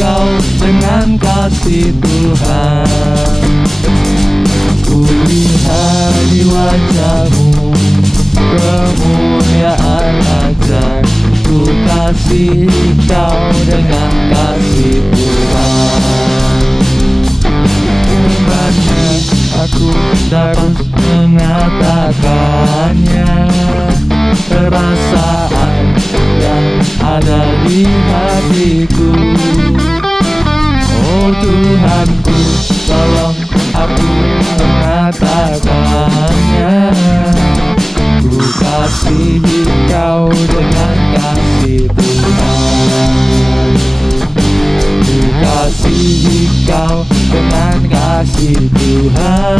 Kau dengan kasih Tuhan. Ku lihat di wajah-Mu kemuliaan ajaib. Ku kasihi Kau dengan kasih Tuhan. Berani aku terus mengatakannya, perasaan yang ada di hatiku. Oh Tuhanku, tolong aku mengatakannya. Ku kasihi Kau dengan kasih Tuhan. Ku kasihi Kau dengan kasih Tuhan.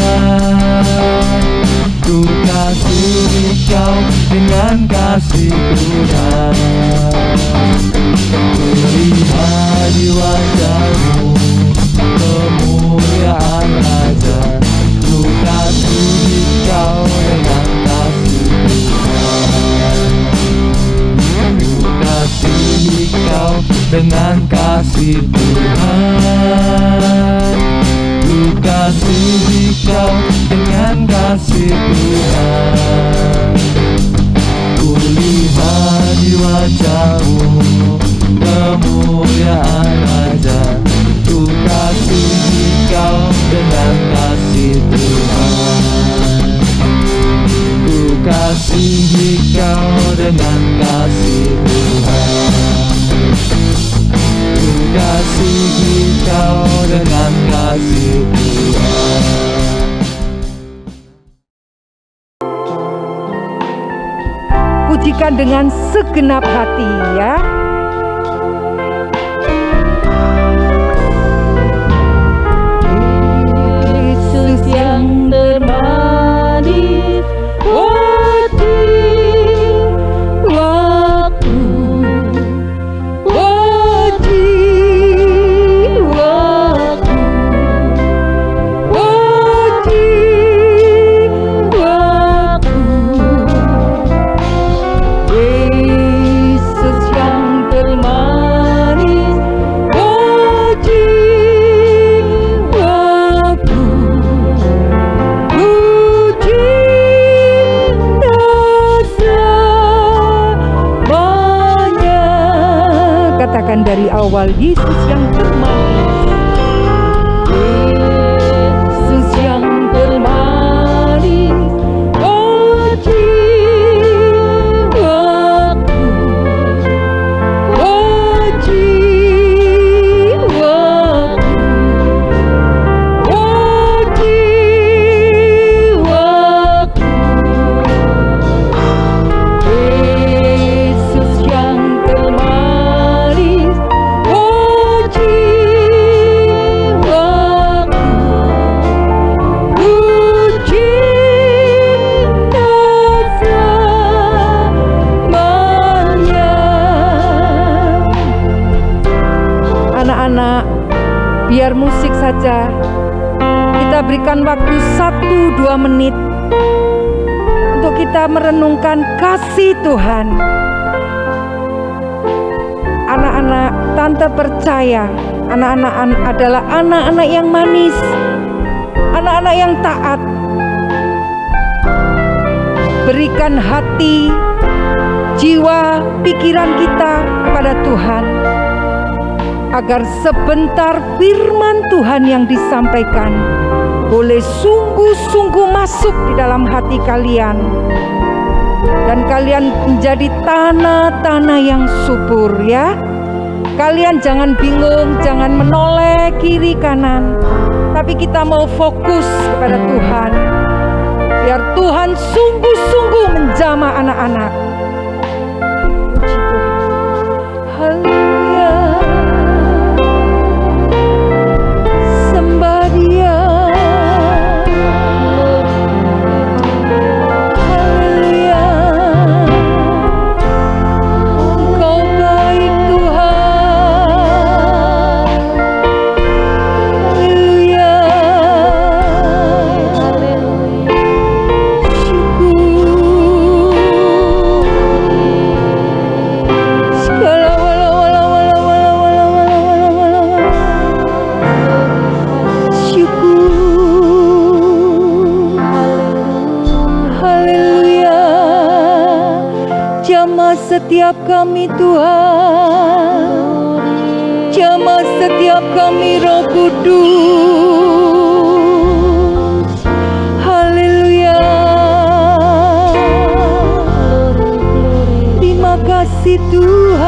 Ku kasihi Kau dengan kasih Tuhan. Ku lihat di wajah-Mu kemuliaan ajaib. Ku kasihi Kau dengan kasih Tuhan. Ku kasihi Kau dengan kasih Tuhan. Ku kasihi Kau dengan kasih Tuhan. Ku lihat di wajah-Mu kemuliaan ajaib. Ku kasihi Kau dengan kasih Tuhan. Ku kasihi Kau dengan kasih Tuhan. Ku kasihi Kau dengan kasih Tuhan. Pujikan dengan segenap hati ya. Yesus yang termanis, dari awal, Yesus yang termanis, Yesus yang termanis, oh jiwaku, oh jiwaku, oh jiwaku. Yesus yang termanis, oh jiwaku, puji selamanya. anak-anak, biar musik saja. Kita berikan waktu 1-2 menit untuk kita merenungkan kasih Tuhan. Anak-anak, tante percaya anak-anak adalah anak-anak yang manis, anak-anak yang taat. Berikan hati, jiwa, pikiran kita kepada Tuhan, agar sebentar firman Tuhan yang disampaikan boleh sungguh-sungguh masuk di dalam hati kalian, dan kalian menjadi tanah-tanah yang subur ya. Kalian jangan bingung, jangan menoleh kiri kanan, tapi kita mau fokus kepada Tuhan. Biar Tuhan sungguh-sungguh menjamah anak-anak. Puji Tuhan. Haleluya. Sembah Dia. Haleluya. Engkau baik Tuhan. Haleluya. Syukur. setiap kami Tuhan, jamah setiap kami Roh Kudus. Haleluya. Terima kasih Tuhan,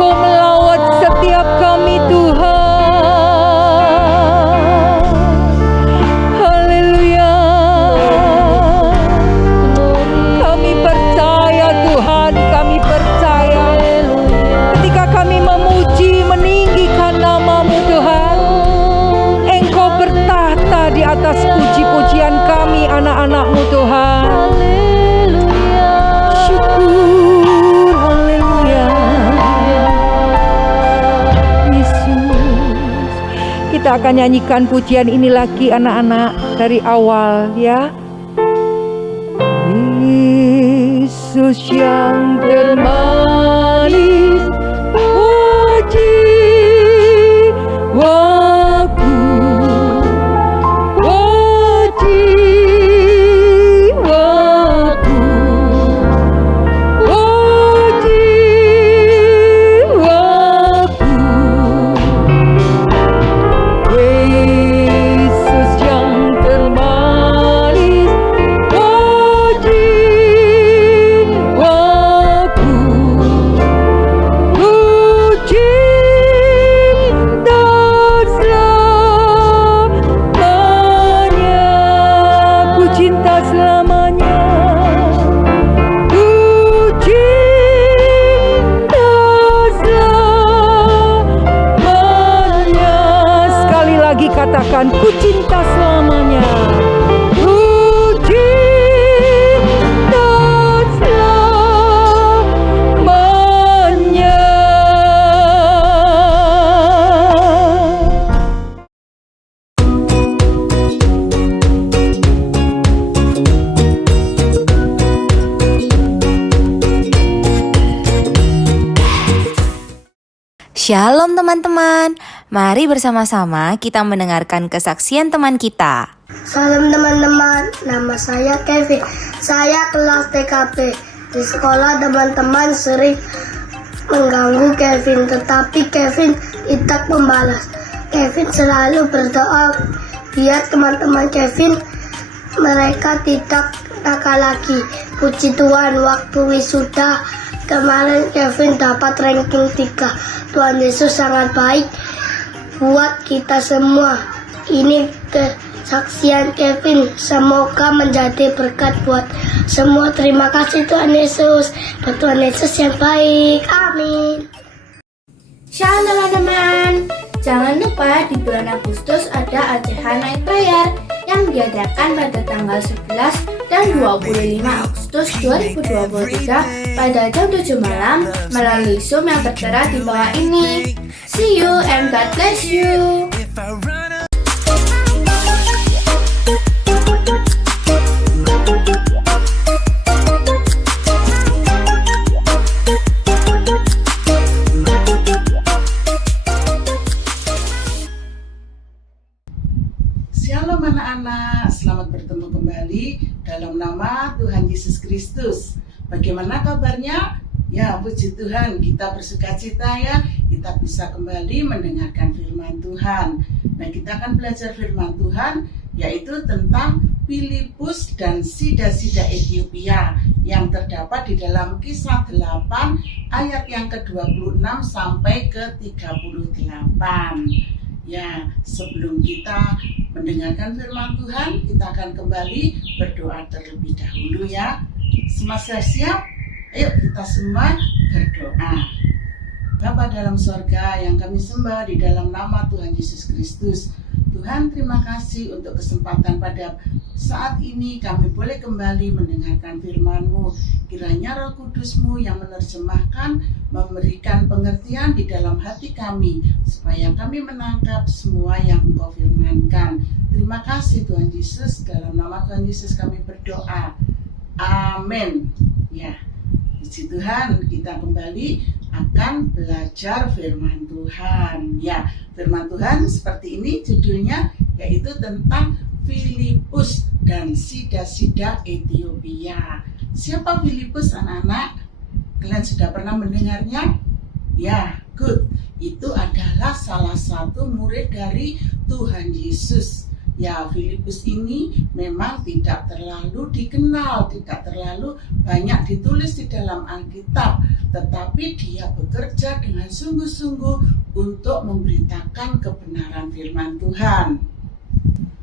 Kau melawat setiap kami Tuhan. Haleluya. Kami percaya Tuhan, kami percaya ketika kami memuji meninggikan nama-Mu Tuhan, Engkau bertahta di atas puji-pujian kami anak-anak-Mu Tuhan. Syukur, haleluya. Yesus, kita akan nyanyikan pujian ini lagi anak-anak dari awal ya. Yesus yang termanis, jiwaku, jiwaku, jiwaku. Yesus yang termanis, jiwaku, ku cinta selamanya, ku cinta selamanya. Sekali lagi katakan, ku cinta selamanya. Ku cinta selamanya. Shalom teman-teman, mari bersama-sama kita mendengarkan kesaksian teman kita. Salam teman-teman, nama saya Kevin. Saya kelas TKP. Di sekolah teman-teman sering mengganggu Kevin, tetapi Kevin tidak membalas. Kevin selalu berdoa biar teman-teman Kevin mereka tidak nakal lagi. Puji Tuhan, waktu wisuda kemarin Kevin dapat ranking 3. Tuhan Yesus sangat baik buat kita semua. Ini kesaksian Kevin, semoga menjadi berkat buat semua. Terima kasih Tuhan Yesus, buat Tuhan Yesus yang baik. Amin. Shalom teman-teman, jangan lupa di bulan Agustus ada acara naik prayer yang diadakan pada tanggal 11 dan 25 Agustus 2023 pada jam 7 malam melalui Zoom yang tertera di bawah ini. See you and God bless you. Shalom anak-anak, selamat bertemu kembali dalam nama Tuhan Yesus Kristus. Bagaimana kabarnya? Ya, puji Tuhan, kita bersukacita ya, kita bisa kembali mendengarkan firman Tuhan. Nah, kita akan belajar firman Tuhan, yaitu tentang Filipus dan sida-sida Ethiopia yang terdapat di dalam Kisah 8 ayat yang ke-26 sampai ke-38. Ya, sebelum kita mendengarkan firman Tuhan, kita akan kembali berdoa terlebih dahulu ya. Semua siap? Ayo kita semua berdoa. Bapa dalam sorga yang kami sembah di dalam nama Tuhan Yesus Kristus. Tuhan, terima kasih untuk kesempatan pada saat ini kami boleh kembali mendengarkan firman-Mu. Kiranya Roh Kudus-Mu yang menerjemahkan, memberikan pengertian di dalam hati kami, supaya kami menangkap semua yang Engkau firmankan. Terima kasih Tuhan Yesus, dalam nama Tuhan Yesus kami berdoa. Amin. Ya, puji Tuhan, kita kembali akan belajar firman Tuhan. Ya, firman Tuhan seperti ini judulnya, yaitu tentang Filipus dan sida-sida Ethiopia. Siapa Filipus anak-anak? Kalian sudah pernah mendengarnya? Ya, good. Itu adalah salah satu murid dari Tuhan Yesus. Ya, Filipus ini memang tidak terlalu dikenal, tidak terlalu banyak ditulis di dalam Alkitab, tetapi dia bekerja dengan sungguh-sungguh untuk memberitakan kebenaran firman Tuhan.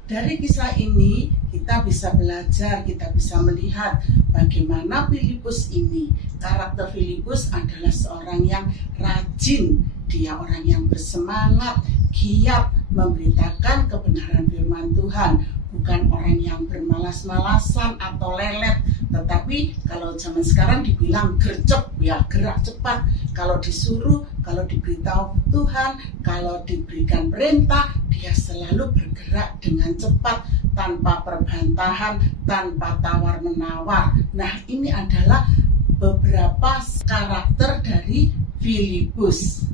Dari kisah ini kita bisa belajar, kita bisa melihat bagaimana Filipus ini. Karakter Filipus adalah seorang yang rajin, dia orang yang bersemangat, giat memberitakan kebenaran firman Tuhan, bukan orang yang bermalas-malasan atau lelet, tetapi kalau zaman sekarang dibilang gercep, ya gerak cepat. Kalau disuruh, kalau diberitahu Tuhan, kalau diberikan perintah, dia selalu bergerak dengan cepat, tanpa perbantahan, tanpa tawar-menawar. Nah, ini adalah beberapa karakter dari Filipus.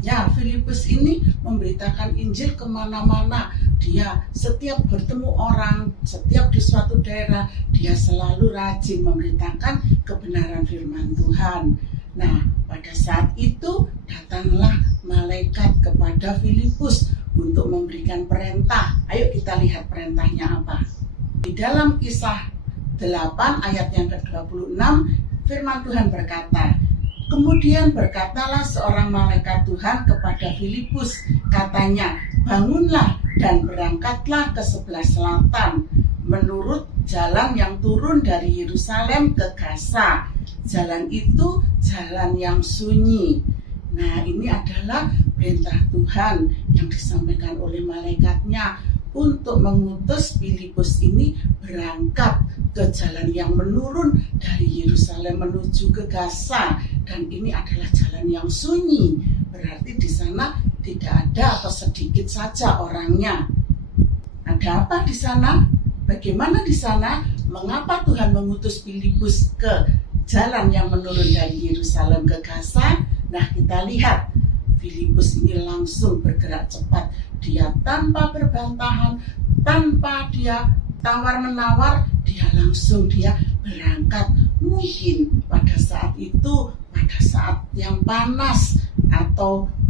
Ya, Filipus ini memberitakan Injil kemana-mana. Dia setiap bertemu orang, setiap di suatu daerah, dia selalu rajin memberitakan kebenaran firman Tuhan. Nah, pada saat itu datanglah malaikat kepada Filipus untuk memberikan perintah. Ayo kita lihat perintahnya apa. Di dalam Kisah 8 ayat yang ke-26, firman Tuhan berkata, kemudian berkatalah seorang malaikat Tuhan kepada Filipus, katanya, bangunlah dan berangkatlah ke sebelah selatan, menurut jalan yang turun dari Yerusalem ke Gaza. Jalan itu jalan yang sunyi. Nah, ini adalah perintah Tuhan yang disampaikan oleh malaikatnya untuk mengutus Filipus ini berangkat ke jalan yang menurun dari Yerusalem menuju ke Gaza, dan ini adalah jalan yang sunyi, berarti di sana tidak ada atau sedikit saja orangnya. Ada apa di sana? Bagaimana di sana? Mengapa Tuhan mengutus Filipus ke jalan yang menurun dari Yerusalem ke Gaza? Nah, kita lihat Filipus ini langsung bergerak cepat. Dia tanpa berbantahan, tanpa dia tawar-menawar, dia berangkat. Mungkin pada saat itu, pada saat yang panas,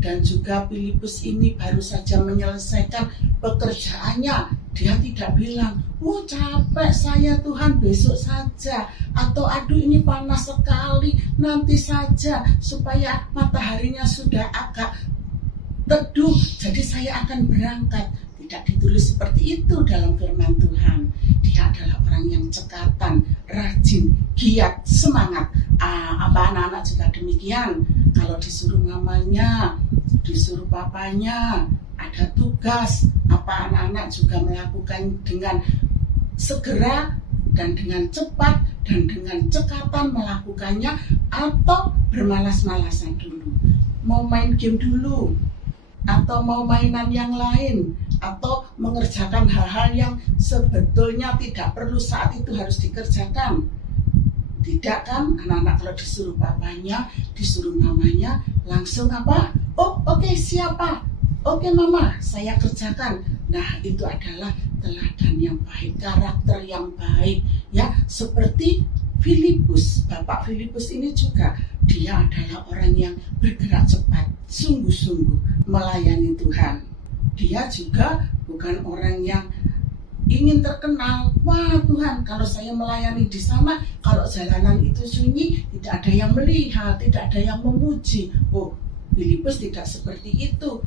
dan juga Filipus ini baru saja menyelesaikan pekerjaannya. Dia tidak bilang, capek saya Tuhan, besok saja. Atau aduh ini panas sekali, nanti saja, supaya mataharinya sudah agak teduh, jadi saya akan berangkat. Tidak ditulis seperti itu dalam firman Tuhan. Dia adalah orang yang cekatan, rajin, giat, semangat. Apa anak-anak juga demikian? Kalau disuruh mamanya, disuruh papanya, ada tugas, apa anak-anak juga melakukan dengan segera dan dengan cepat dan dengan cekatan melakukannya, atau bermalas-malasan dulu, mau main game dulu, atau mau mainan yang lain, atau mengerjakan hal-hal yang sebetulnya tidak perlu saat itu harus dikerjakan. Tidak kan? Anak-anak kalau disuruh papanya, disuruh mamanya, langsung apa? Oke, siapa? Oke mama, saya kerjakan. Nah, itu adalah teladan yang baik, karakter yang baik, ya, seperti Filipus. Bapak Filipus ini juga, dia adalah orang yang bergerak cepat, sungguh-sungguh melayani Tuhan. Dia juga bukan orang yang ingin terkenal. Wah Tuhan, kalau saya melayani di sana, kalau jalanan itu sunyi, tidak ada yang melihat, tidak ada yang memuji. Filipus tidak seperti itu.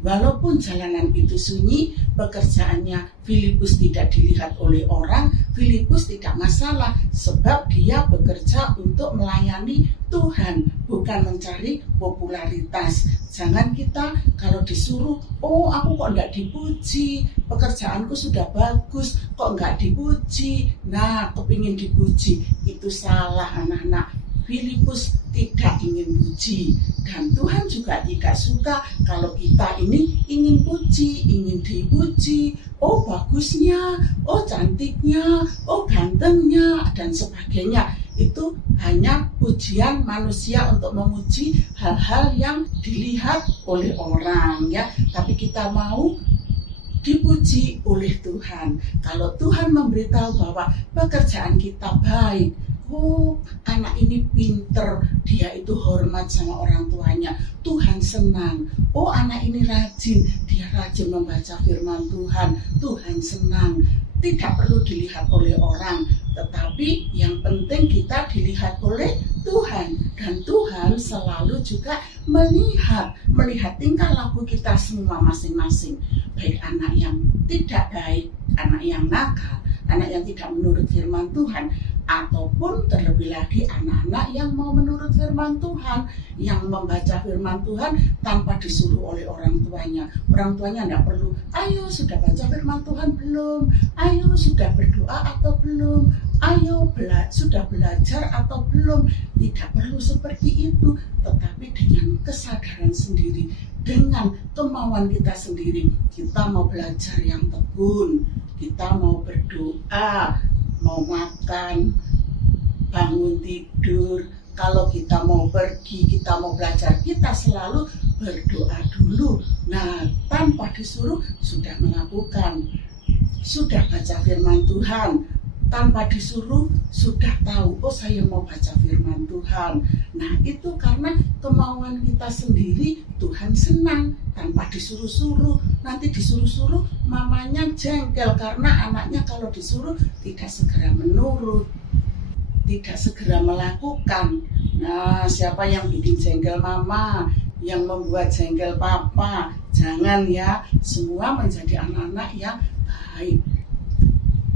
Walaupun jalanan itu sunyi, pekerjaannya Filipus tidak dilihat oleh orang, Filipus tidak masalah, sebab dia bekerja untuk melayani Tuhan, bukan mencari popularitas. Jangan kita kalau disuruh, aku kok enggak dipuji, pekerjaanku sudah bagus, kok enggak dipuji. Nah, kepingin dipuji, itu salah anak-anak. Filipus tidak ingin puji, dan Tuhan juga tidak suka kalau kita ini ingin puji, ingin dipuji. Bagusnya, cantiknya, gantengnya, dan sebagainya. Itu hanya pujian manusia untuk memuji hal-hal yang dilihat oleh orang, ya. Tapi kita mau dipuji oleh Tuhan. Kalau Tuhan memberitahu bahwa pekerjaan kita baik, oh anak ini pinter, dia itu hormat sama orang tuanya, Tuhan senang. Oh anak ini rajin, dia rajin membaca firman Tuhan, Tuhan senang. Tidak perlu dilihat oleh orang, tetapi yang penting kita dilihat oleh Tuhan. Dan Tuhan selalu juga melihat tingkah laku kita semua masing-masing. Baik anak yang tidak baik, anak yang nakal, anak yang tidak menurut firman Tuhan, ataupun terlebih lagi anak-anak yang mau menurut firman Tuhan, yang membaca firman Tuhan tanpa disuruh oleh orang tuanya. Orang tuanya tidak perlu, ayo sudah baca firman Tuhan belum? Ayo sudah berdoa atau belum? Ayo sudah belajar atau belum? Tidak perlu seperti itu, tetapi dengan kesadaran sendiri, dengan kemauan kita sendiri, kita mau belajar yang tekun, kita mau berdoa, mau makan, bangun tidur, kalau kita mau pergi, kita mau belajar, kita selalu berdoa dulu. Nah, tanpa disuruh sudah melakukan, sudah baca firman Tuhan, tanpa disuruh sudah tahu, oh saya mau baca firman Tuhan. Nah itu karena kemauan kita sendiri, Tuhan senang. Tanpa disuruh-suruh, nanti disuruh-suruh mamanya jengkel karena anaknya kalau disuruh tidak segera menurut, tidak segera melakukan. Nah siapa yang bikin jengkel mama, yang membuat jengkel papa? Jangan ya, semua menjadi anak-anak yang baik,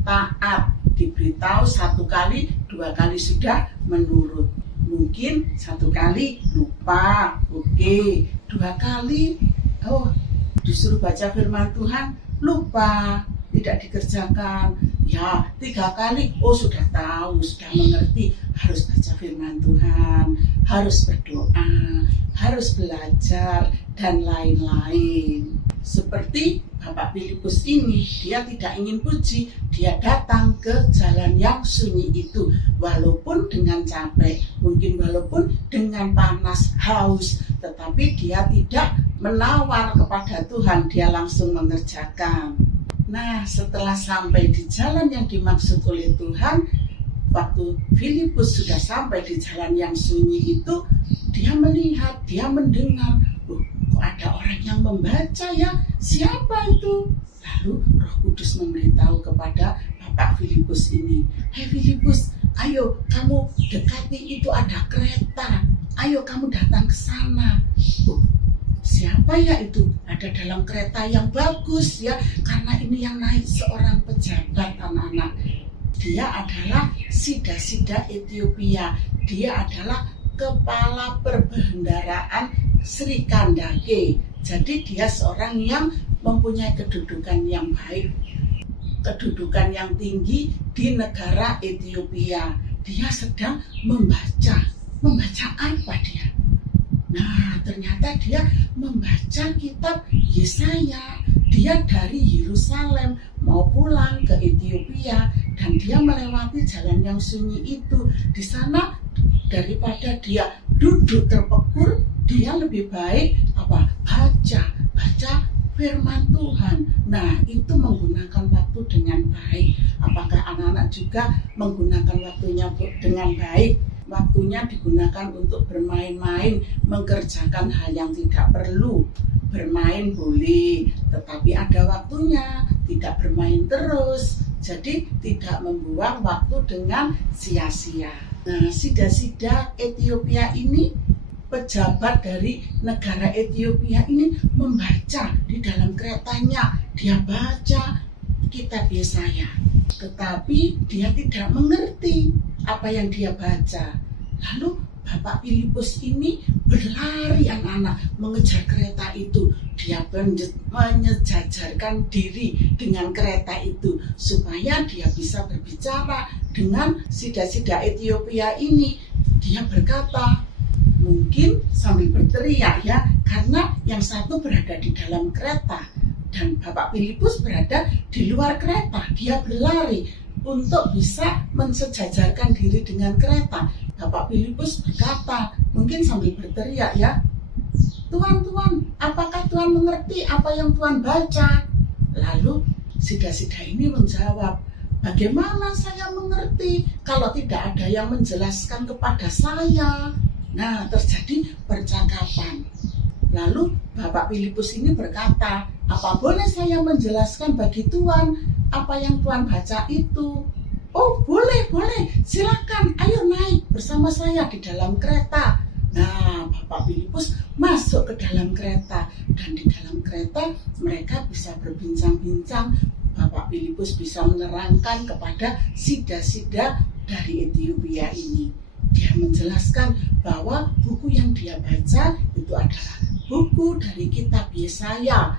taat, diberitahu 1 kali, 2 kali sudah menurut. Mungkin 1 kali lupa, oke. 2 kali, oh disuruh baca firman Tuhan, lupa, tidak dikerjakan. Ya 3 kali, oh sudah tahu, sudah mengerti, harus baca firman Tuhan, harus berdoa, harus belajar, dan lain-lain. Seperti Bapak Filipus ini, dia tidak ingin puji, dia datang ke jalan yang sunyi itu, walaupun dengan capek, mungkin walaupun dengan panas, haus, tetapi dia tidak menawar kepada Tuhan, dia langsung mengerjakan. Nah, setelah sampai di jalan yang dimaksud oleh Tuhan, waktu Filipus sudah sampai di jalan yang sunyi itu, dia melihat, dia mendengar, kok ada orang yang membaca ya, siapa itu? Lalu Roh Kudus memberitahu kepada Bapak Filipus ini, hei Filipus, ayo kamu dekati itu ada kereta, ayo kamu datang ke sana. Siapa ya itu? Ada dalam kereta yang bagus ya, karena ini yang naik seorang pejabat anak-anak. Dia adalah Sida-Sida Ethiopia, dia adalah kepala perbendaharaan Sri Kandake. Jadi dia seorang yang mempunyai kedudukan yang baik, kedudukan yang tinggi di negara Ethiopia. Dia sedang membaca apa dia? Nah ternyata dia membaca kitab Yesaya. Dia dari Yerusalem mau pulang ke Ethiopia dan dia melewati jalan yang sunyi itu. Di sana daripada dia duduk terpekur, dia lebih baik baca firman Tuhan. Nah itu menggunakan waktu dengan baik. Apakah anak-anak juga menggunakan waktunya dengan baik? Waktunya digunakan untuk bermain-main, mengerjakan hal yang tidak perlu. Bermain boleh, tetapi ada waktunya, tidak bermain terus. Jadi tidak membuang waktu dengan sia-sia. Nah, Sida-Sida Ethiopia ini, pejabat dari negara Ethiopia ini membaca di dalam keretanya. Dia baca kitab Yesaya, tetapi dia tidak mengerti apa yang dia baca. Lalu Bapak Filipus ini berlari anak-anak mengejar kereta itu. Dia menyejajarkan diri dengan kereta itu supaya dia bisa berbicara dengan Sida-Sida Ethiopia ini. Dia berkata, mungkin sambil berteriak ya, karena yang satu berada di dalam kereta dan Bapak Filipus berada di luar kereta. Dia berlari untuk bisa mensejajarkan diri dengan kereta. Bapak Filipus berkata, mungkin sambil berteriak ya, Tuhan, apakah Tuhan mengerti apa yang Tuhan baca? Lalu Sida-Sida ini menjawab, bagaimana saya mengerti kalau tidak ada yang menjelaskan kepada saya? Nah, terjadi percakapan. Lalu Bapak Filipus ini berkata, apa boleh saya menjelaskan bagi Tuhan apa yang Tuhan baca itu? Oh boleh, silakan, ayo naik bersama saya di dalam kereta. Nah, Bapak Filipus masuk ke dalam kereta, dan di dalam kereta mereka bisa berbincang-bincang. Bapak Filipus bisa menerangkan kepada sida-sida dari Ethiopia ini. Dia menjelaskan bahwa buku yang dia baca itu adalah buku dari kitab Yesaya.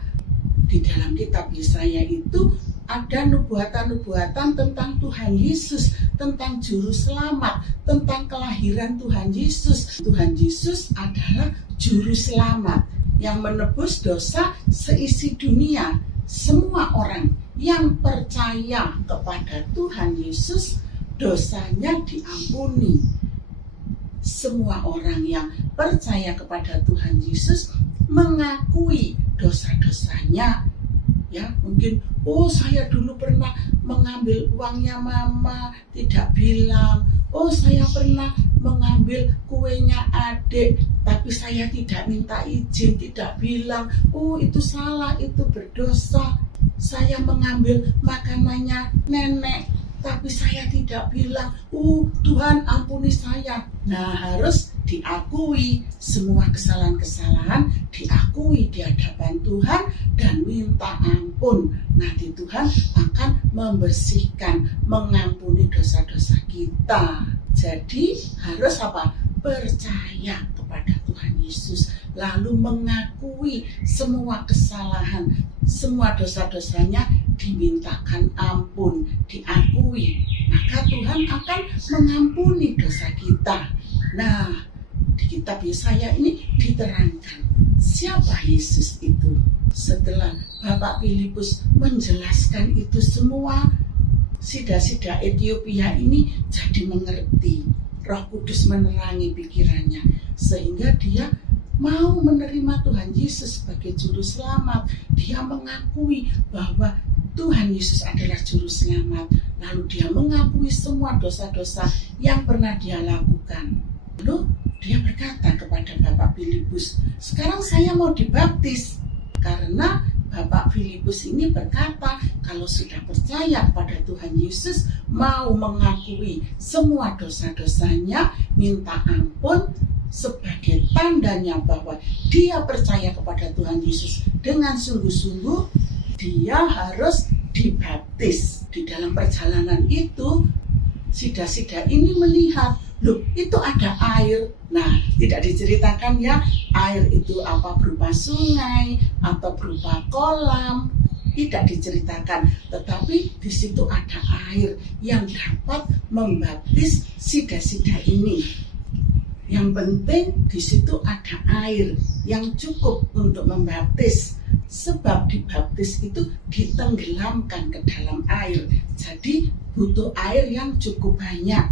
Di dalam kitab Yesaya itu ada nubuatan-nubuatan tentang Tuhan Yesus, tentang juru selamat, tentang kelahiran Tuhan Yesus. Tuhan Yesus adalah juru selamat yang menebus dosa seisi dunia. Semua orang yang percaya kepada Tuhan Yesus, dosanya diampuni. Semua orang yang percaya kepada Tuhan Yesus mengakui dosa-dosanya. Ya, mungkin, oh saya dulu pernah mengambil uangnya mama, tidak bilang. Oh saya pernah mengambil kuenya adik, tapi saya tidak minta izin, tidak bilang. Oh itu salah, itu berdosa. Saya mengambil makanannya nenek, tapi saya tidak bilang, Tuhan ampuni saya. Nah, harus diakui semua kesalahan-kesalahan, diakui di hadapan Tuhan dan minta ampun. Nanti Tuhan akan membersihkan, mengampuni dosa-dosa kita. Jadi harus apa? Percaya kepada Tuhan Yesus, lalu mengakui semua kesalahan, semua dosa-dosanya dimintakan ampun, diakui, maka Tuhan akan mengampuni dosa kita. Nah, di kitab Yesaya ini diterangkan siapa Yesus itu. Setelah Bapak Filipus menjelaskan itu semua, sida-sida Ethiopia ini jadi mengerti. Roh Kudus menerangi pikirannya sehingga dia mau menerima Tuhan Yesus sebagai juru selamat. Dia mengakui bahwa Tuhan Yesus adalah juru selamat. Lalu dia mengakui semua dosa-dosa yang pernah dia lakukan. Lalu dia berkata kepada Bapak Filipus, sekarang saya mau dibaptis. Karena Bapak Filipus ini berkata, kalau sudah percaya kepada Tuhan Yesus, mau mengakui semua dosa-dosanya, minta ampun, sebagai tandanya bahwa dia percaya kepada Tuhan Yesus dengan sungguh-sungguh, dia harus dibaptis. Di dalam perjalanan itu, sida-sida ini melihat, loh itu ada air. Nah, tidak diceritakan ya, air itu apa berupa sungai atau berupa kolam, tidak diceritakan. Tetapi di situ ada air yang dapat membaptis sida-sida ini. Yang penting di situ ada air yang cukup untuk membaptis. Sebab dibaptis itu ditenggelamkan ke dalam air. Jadi butuh air yang cukup banyak.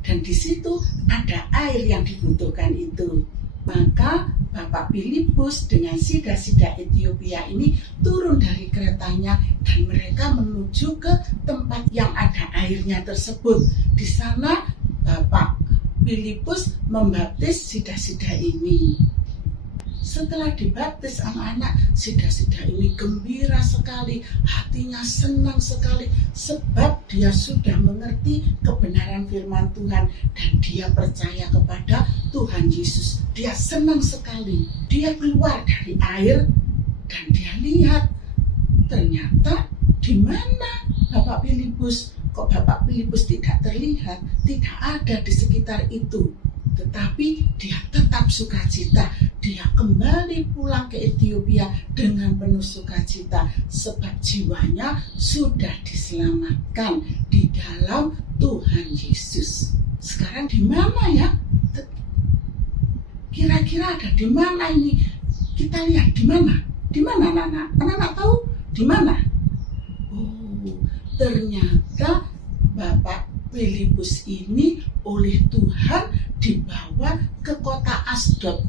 Dan di situ ada air yang dibutuhkan itu. Maka Bapak Filipus dengan sida-sida Ethiopia ini turun dari keretanya dan mereka menuju ke tempat yang ada airnya tersebut. Di sana Bapak Filipus membaptis sida-sida ini. Setelah dibaptis anak-anak, sida-sida ini gembira sekali, hatinya senang sekali, sebab dia sudah mengerti kebenaran firman Tuhan dan dia percaya kepada Tuhan Yesus. Dia senang sekali. Dia keluar dari air dan dia lihat, ternyata di mana Bapak Filipus? Kok Bapak Filipus tidak terlihat, tidak ada di sekitar itu. Tetapi dia tetap sukacita. Dia kembali pulang ke Ethiopia dengan penuh sukacita, sebab jiwanya sudah diselamatkan di dalam Tuhan Yesus. Sekarang di mana ya? Kira-kira ada di mana ini? Kita lihat di mana? Di mana anak-anak? Anak-anak tahu di mana? Oh, ternyata Bapak Filipus ini oleh Tuhan dibawa ke kota Asdod.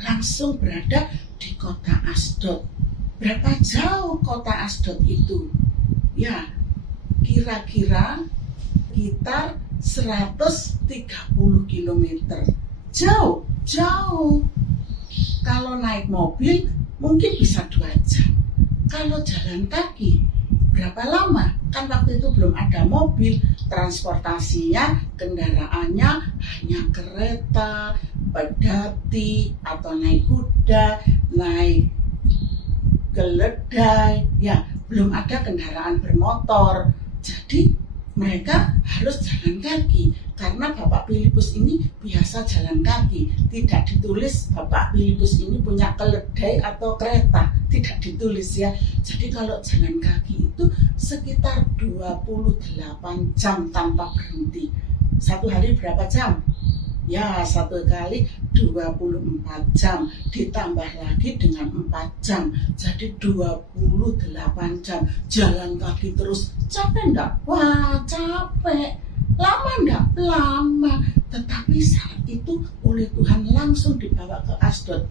Langsung berada di kota Asdod. Berapa jauh kota Asdod itu? Ya, kira-kira sekitar 130 km. Jauh. Kalau naik mobil mungkin bisa 2 jam. Kalau jalan kaki berapa lama? Kan waktu itu belum ada mobil, transportasinya, kendaraannya hanya kereta, pedati, atau naik kuda, naik keledai, ya belum ada kendaraan bermotor. Jadi mereka harus jalan kaki, karena Bapak Filipus ini biasa jalan kaki. Tidak ditulis Bapak Filipus ini punya keledai atau kereta, tidak ditulis ya. Jadi kalau jalan kaki itu sekitar 28 jam tanpa berhenti. Satu hari berapa jam? Ya, satu kali 24 jam, ditambah lagi dengan 4 jam, jadi 28 jam. Jalan kaki terus, capek enggak? Wah, capek. Lama enggak? Lama. Tetapi saat itu oleh Tuhan langsung dibawa ke Asdod.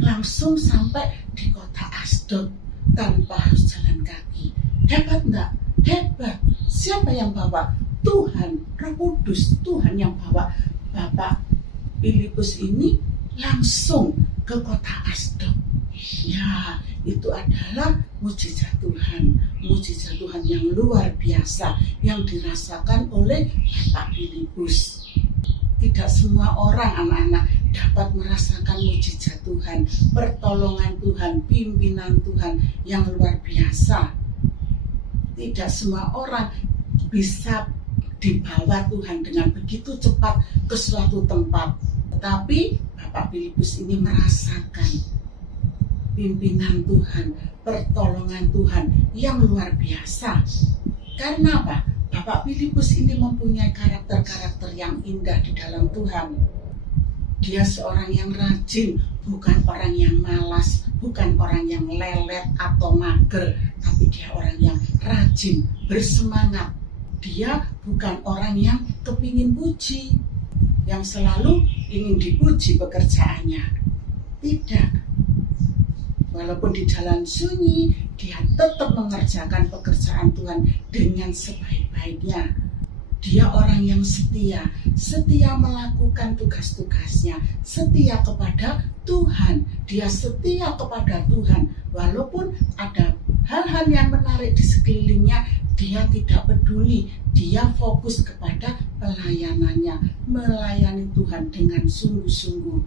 Langsung sampai di kota Asdod tanpa harus jalan kaki. Hebat enggak? Hebat. Siapa yang bawa? Tuhan, Roh Kudus. Tuhan yang bawa Bapak Filipus ini langsung ke kota Asdod. Ya, itu adalah mujizat Tuhan yang luar biasa yang dirasakan oleh Bapak Filipus. Tidak semua orang, anak-anak, dapat merasakan mujizat Tuhan, pertolongan Tuhan, pimpinan Tuhan yang luar biasa. Tidak semua orang bisa dibawa Tuhan dengan begitu cepat ke suatu tempat. Tetapi Bapak Filipus ini merasakan pimpinan Tuhan, pertolongan Tuhan yang luar biasa. Karena apa? Bapak Filipus ini mempunyai karakter-karakter yang indah di dalam Tuhan. Dia seorang yang rajin, bukan orang yang malas, bukan orang yang lelet atau mager, tapi dia orang yang rajin, bersemangat. Dia bukan orang yang kepingin puji, yang selalu ingin dipuji pekerjaannya. Tidak. Walaupun di jalan sunyi, dia tetap mengerjakan pekerjaan Tuhan dengan sebaik-baiknya. Dia orang yang setia melakukan tugas-tugasnya, setia kepada Tuhan. Dia setia kepada Tuhan, walaupun ada hal-hal yang menarik di sekelilingnya, dia tidak peduli. Dia fokus kepada pelayanannya, melayani Tuhan dengan sungguh-sungguh.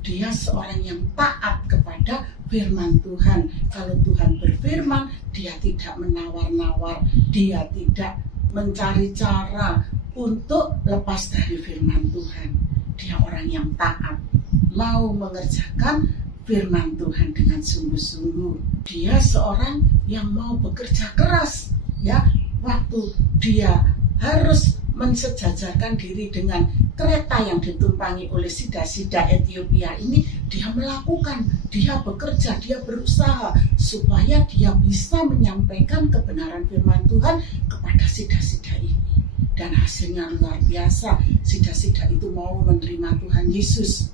Dia seorang yang taat kepada firman Tuhan. Kalau Tuhan berfirman, dia tidak menawar-nawar, dia tidak mencari cara untuk lepas dari firman Tuhan. Dia orang yang taat, mau mengerjakan firman Tuhan dengan sungguh-sungguh. Dia seorang yang mau bekerja keras, ya. Waktu dia harus mensejajarkan diri dengan kereta yang ditumpangi oleh sida-sida Ethiopia ini, dia melakukan, dia bekerja, dia berusaha supaya dia bisa menyampaikan kebenaran firman Tuhan kepada sida-sida ini. Dan hasilnya luar biasa, sida-sida itu mau menerima Tuhan Yesus.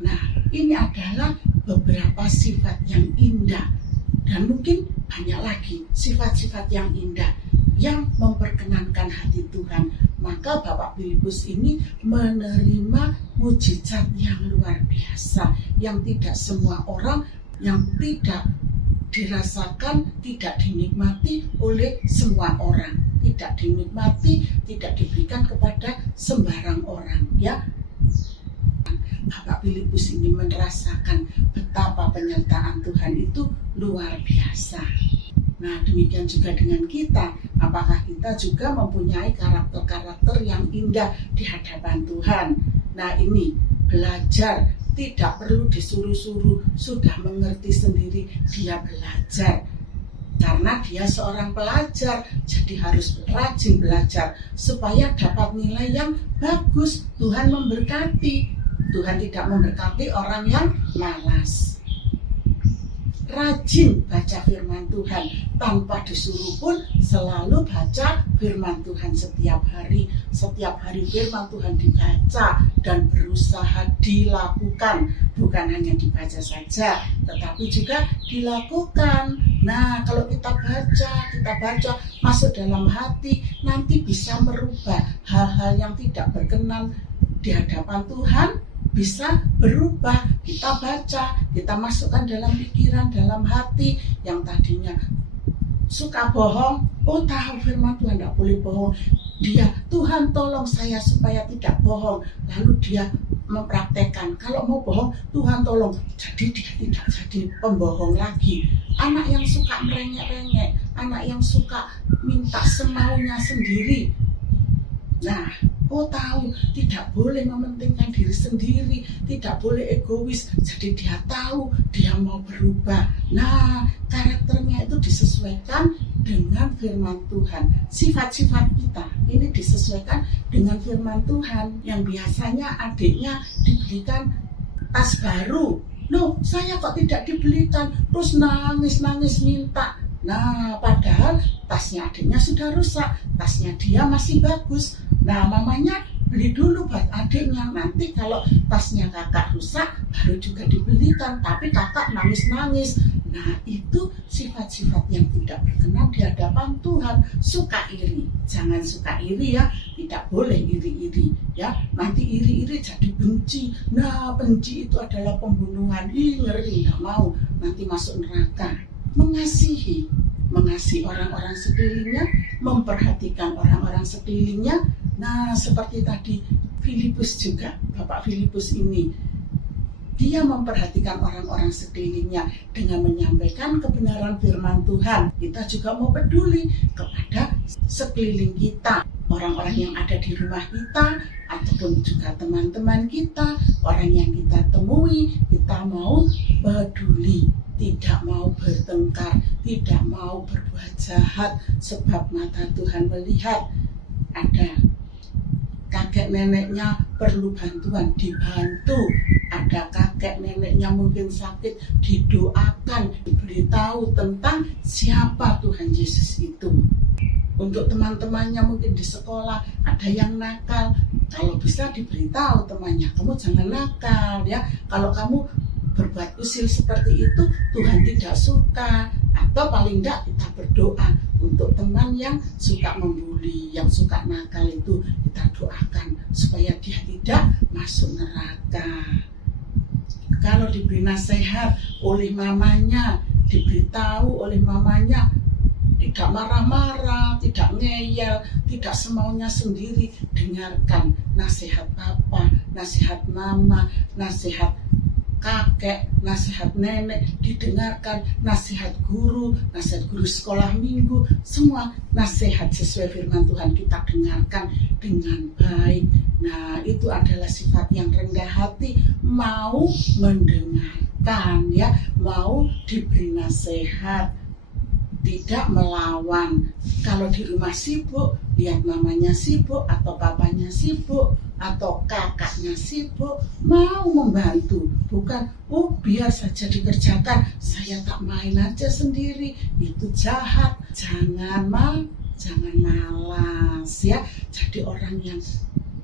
Nah, ini adalah beberapa sifat yang indah, dan mungkin banyak lagi sifat-sifat yang indah yang memperkenankan hati Tuhan. Maka Bapak Filipus ini menerima mujizat yang luar biasa, yang tidak semua orang, yang tidak dirasakan, tidak dinikmati oleh semua orang, tidak dinikmati, tidak diberikan kepada sembarang orang, ya. Bapak Filipus ini merasakan betapa penyertaan Tuhan itu luar biasa. Nah, demikian juga dengan kita. Apakah kita juga mempunyai karakter-karakter yang indah di hadapan Tuhan? Nah, ini belajar, tidak perlu disuruh-suruh, sudah mengerti sendiri, dia belajar. Karena dia seorang pelajar, jadi harus rajin belajar supaya dapat nilai yang bagus. Tuhan memberkati. Tuhan tidak memberkati orang yang malas. Rajin baca firman Tuhan, tanpa disuruh pun selalu baca firman Tuhan setiap hari. Setiap hari firman Tuhan dibaca dan berusaha dilakukan. Bukan hanya dibaca saja, tetapi juga dilakukan. Nah, kalau kita baca masuk dalam hati, nanti bisa merubah hal-hal yang tidak berkenan di hadapan Tuhan, bisa berubah. Kita baca, kita masukkan dalam pikiran, dalam hati. Yang tadinya suka bohong, oh tahu firman Tuhan tidak boleh bohong. Dia, Tuhan tolong saya supaya tidak bohong. Lalu dia mempraktekkan, kalau mau bohong, Tuhan tolong. Jadi dia tidak jadi pembohong lagi. Anak yang suka merengek-rengek, anak yang suka minta semaunya sendiri. Nah, oh tahu tidak boleh mementingkan diri sendiri, tidak boleh egois. Jadi dia tahu dia mau berubah. Nah, karakternya itu disesuaikan dengan firman Tuhan. Sifat-sifat kita ini disesuaikan dengan firman Tuhan. Yang biasanya adiknya dibelikan tas baru, loh saya kok tidak dibelikan, terus nangis minta. Nah, padahal tasnya adiknya sudah rusak, tasnya dia masih bagus. Nah, mamanya beli dulu buat adiknya, nanti kalau tasnya kakak rusak baru juga dibelikan, tapi kakak nangis. Nah, itu sifat-sifat yang tidak berkenan di hadapan Tuhan. Suka iri, jangan suka iri ya, tidak boleh iri-iri ya. Nanti iri-iri jadi benci. Nah, benci itu adalah pembunuhan. Ngeri, nggak mau, nanti masuk neraka. Mengasihi orang-orang sekelilingnya, memperhatikan orang-orang sekelilingnya. Nah, seperti tadi Filipus juga, Bapak Filipus ini, dia memperhatikan orang-orang sekelilingnya dengan menyampaikan kebenaran firman Tuhan. Kita juga mau peduli kepada sekeliling kita, orang-orang yang ada di rumah kita, ataupun juga teman-teman kita, orang yang kita temui. Kita mau peduli, tidak mau bertengkar, tidak mau berbuat jahat, sebab mata Tuhan melihat. Ada kakek neneknya perlu bantuan, dibantu. Ada kakek neneknya mungkin sakit, didoakan, diberitahu tentang siapa Tuhan Yesus itu. Untuk teman-temannya mungkin di sekolah ada yang nakal, kalau bisa diberitahu temannya, kamu jangan nakal ya. Kalau kamu berbuat usil seperti itu, Tuhan tidak suka. Atau paling tidak kita berdoa untuk teman yang suka membuli, yang suka nakal itu, kita doakan supaya dia tidak masuk neraka. Kalau diberi nasihat oleh mamanya, diberitahu oleh mamanya, tidak marah-marah, tidak ngeyel, tidak semaunya sendiri, dengarkan nasihat papa, nasihat mama, nasihat kakek, nasihat nenek, didengarkan, nasihat guru sekolah minggu, semua nasihat sesuai firman Tuhan kita dengarkan dengan baik. Nah, itu adalah sifat yang rendah hati, mau mendengarkan ya, mau diberi nasihat, tidak melawan. Kalau di rumah sibuk, lihat mamanya sibuk atau papanya sibuk atau kakaknya sibuk, mau membantu, bukan biar saja dikerjakan, saya tak main aja sendiri, itu jahat. Jangan malas ya. Jadi orang yang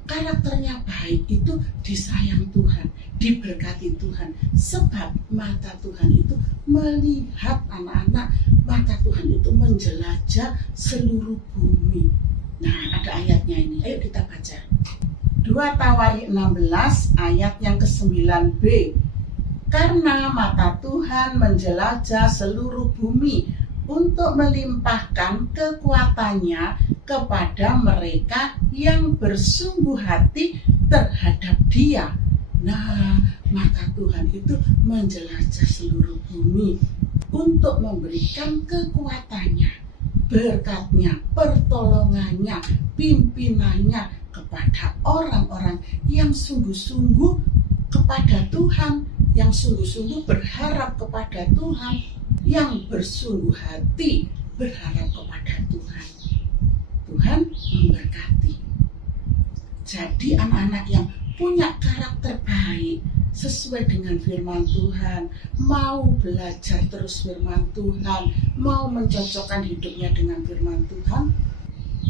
karakternya baik itu disayang Tuhan, diberkati Tuhan, sebab mata Tuhan itu melihat anak-anak, mata Tuhan itu menjelajah seluruh bumi. Nah, ada ayatnya ini, ayo kita baca. 2 Tawarikh 16 ayat yang ke-9b. Karena mata Tuhan menjelajah seluruh bumi untuk melimpahkan kekuatannya kepada mereka yang bersungguh hati terhadap Dia. Nah, mata Tuhan itu menjelajah seluruh bumi untuk memberikan kekuatannya, berkatnya, pertolongannya, pimpinannya kepada orang-orang yang sungguh-sungguh kepada Tuhan, yang sungguh-sungguh berharap kepada Tuhan, yang bersungguh hati berharap kepada Tuhan. Tuhan memberkati. Jadi anak-anak yang punya karakter baik sesuai dengan firman Tuhan, mau belajar terus firman Tuhan, mau mencocokkan hidupnya dengan firman Tuhan,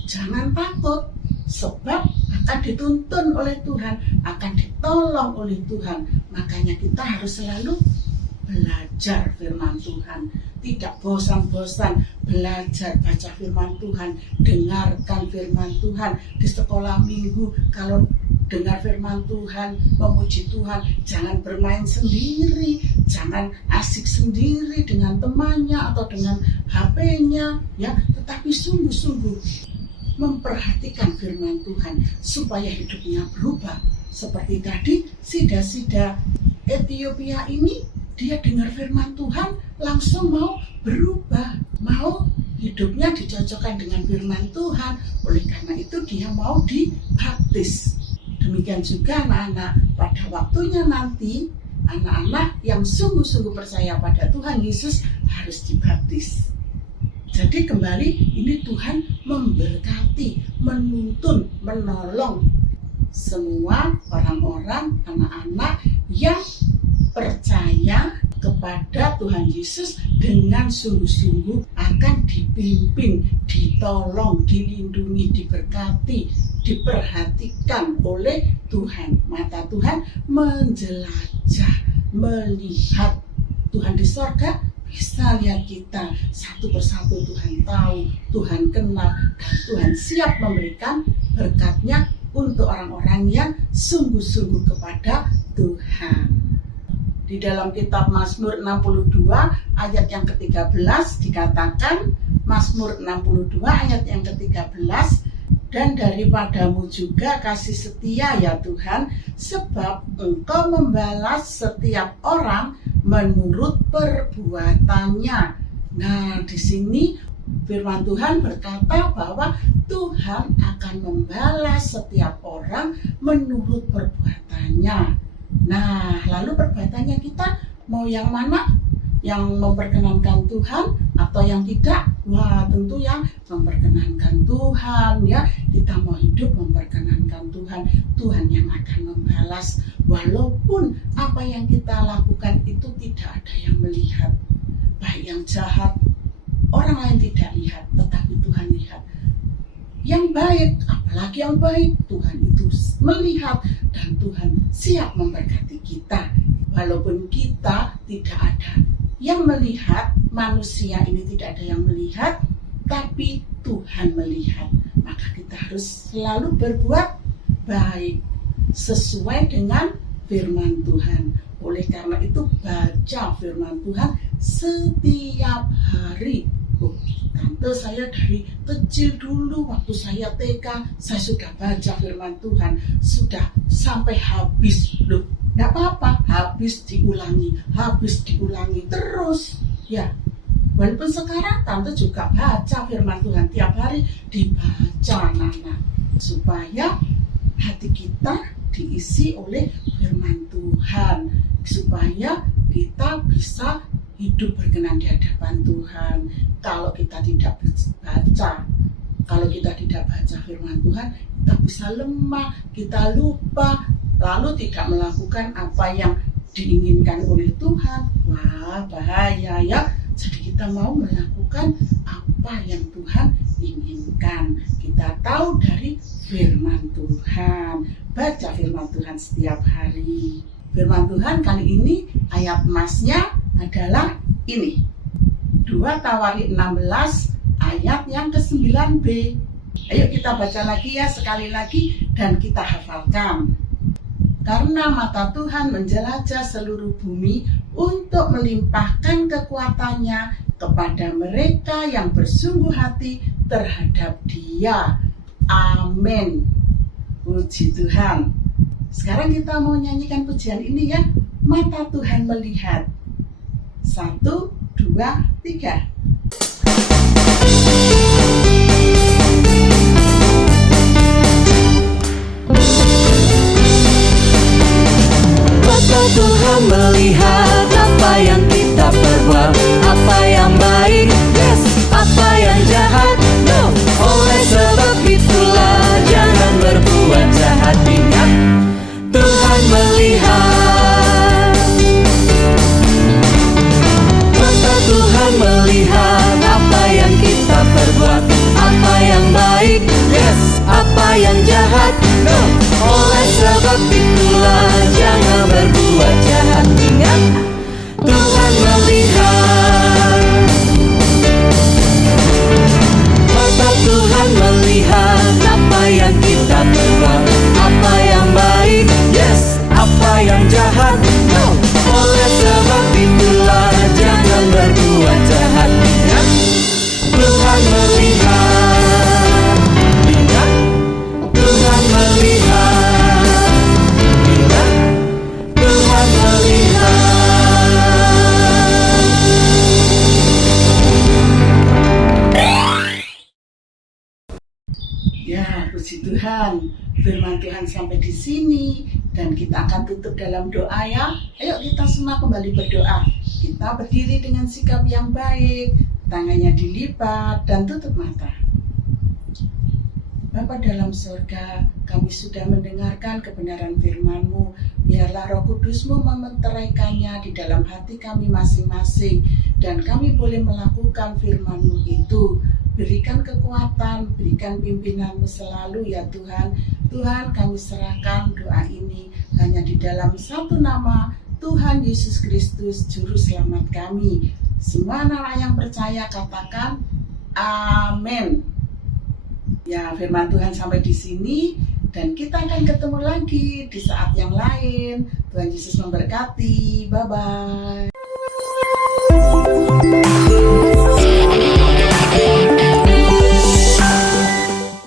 jangan takut, sebab akan dituntun oleh Tuhan, akan ditolong oleh Tuhan. Makanya kita harus selalu belajar firman Tuhan, tidak bosan-bosan belajar baca firman Tuhan, dengarkan firman Tuhan di sekolah minggu. Kalau dengar firman Tuhan, memuji Tuhan, jangan bermain sendiri, jangan asik sendiri dengan temannya atau dengan HP-nya, ya, tetapi sungguh-sungguh memperhatikan firman Tuhan supaya hidupnya berubah. Seperti tadi Sida-sida Ethiopia ini, dia dengar firman Tuhan langsung mau berubah, mau hidupnya dicocokkan dengan firman Tuhan. Oleh karena itu dia mau dibaptis. Demikian juga anak-anak, pada waktunya nanti anak-anak yang sungguh-sungguh percaya pada Tuhan Yesus harus dibaptis. Jadi kembali ini Tuhan memberkati, menuntun, menolong semua orang-orang, anak-anak yang percaya kepada Tuhan Yesus dengan sungguh-sungguh akan dipimpin, ditolong, dilindungi, diberkati, diperhatikan oleh Tuhan. Mata Tuhan menjelajah, melihat. Tuhan di sorga bisa lihat kita satu persatu. Tuhan tahu, Tuhan kenal, dan Tuhan siap memberikan berkatnya untuk orang-orang yang sungguh-sungguh kepada Tuhan. Di dalam kitab Mazmur 62 ayat yang ke-13 dikatakan, Mazmur 62 ayat yang ke-13, dan daripadamu juga kasih setia ya Tuhan, sebab Engkau membalas setiap orang menurut perbuatannya. Nah, di sini firman Tuhan berkata bahwa Tuhan akan membalas setiap orang menurut perbuatannya. Nah, lalu perbuatannya kita mau yang mana? Yang memperkenankan Tuhan atau yang tidak? Wah, tentu yang memperkenankan Tuhan, ya. Kita mau hidup memperkenankan Tuhan. Tuhan yang akan membalas. Walaupun apa yang kita lakukan itu tidak ada yang melihat. Baik yang jahat, orang lain tidak lihat, tetapi Tuhan lihat. Yang baik, apalagi yang baik, Tuhan itu melihat, dan Tuhan siap memberkati kita. Walaupun kita tidak ada yang melihat, manusia ini tidak ada yang melihat, tapi Tuhan melihat. Maka kita harus selalu berbuat baik sesuai dengan firman Tuhan. Oleh karena itu baca firman Tuhan setiap hari. Tante, saya dari kecil dulu waktu saya TK, saya sudah baca firman Tuhan, sudah sampai habis. Loh, tidak apa-apa, habis diulangi terus, ya. Walaupun sekarang Tante juga baca firman Tuhan tiap hari, dibaca anak-anak, supaya hati kita diisi oleh firman Tuhan, supaya kita bisa hidup berkenan di hadapan Tuhan. Kalau kita tidak baca firman Tuhan, kita bisa lemah, kita lupa, lalu tidak melakukan apa yang diinginkan oleh Tuhan. Wah, bahaya ya. Jadi kita mau melakukan apa yang Tuhan inginkan. Kita tahu dari firman Tuhan. Baca firman Tuhan setiap hari. Firman Tuhan kali ini ayat emasnya adalah ini. 2 Tawarik 16 ayat yang ke-9b. Ayo kita baca lagi ya, sekali lagi, dan kita hafalkan. Karena mata Tuhan menjelajah seluruh bumi untuk melimpahkan kekuatannya kepada mereka yang bersungguh hati terhadap Dia. Amin. Puji Tuhan. Sekarang kita mau nyanyikan pujian ini ya. Mata Tuhan melihat. 1, 2, 3. Mata Tuhan melihat apa yang kita perbuat, apa yang baik, yes, apa yang jahat, no. Oleh sebab itulah jangan berbuat jahat. Ingat, Tuhan melihat. Mata Tuhan melihat apa yang kita perbuat, apa yang baik, yes, apa yang jahat, no. Oleh sebab itulah jangan berbuat jahat. Ingat, Tuhan, firman Tuhan sampai di sini dan kita akan tutup dalam doa ya. Ayo kita semua kembali berdoa. Kita berdiri dengan sikap yang baik, tangannya dilipat dan tutup mata. Bapa dalam surga, kami sudah mendengarkan kebenaran firman-Mu. Biarlah Roh Kudus-Mu mementeraikannya di dalam hati kami masing-masing. Dan kami boleh melakukan firman-Mu itu. Berikan kekuatan, berikan pimpinan-Mu selalu ya Tuhan. Tuhan, kami serahkan doa ini hanya di dalam satu nama, Tuhan Yesus Kristus, Juru Selamat kami. Semua anak-anak yang percaya katakan, amin. Ya, firman Tuhan sampai di sini dan kita akan ketemu lagi di saat yang lain. Tuhan Yesus memberkati. Bye-bye.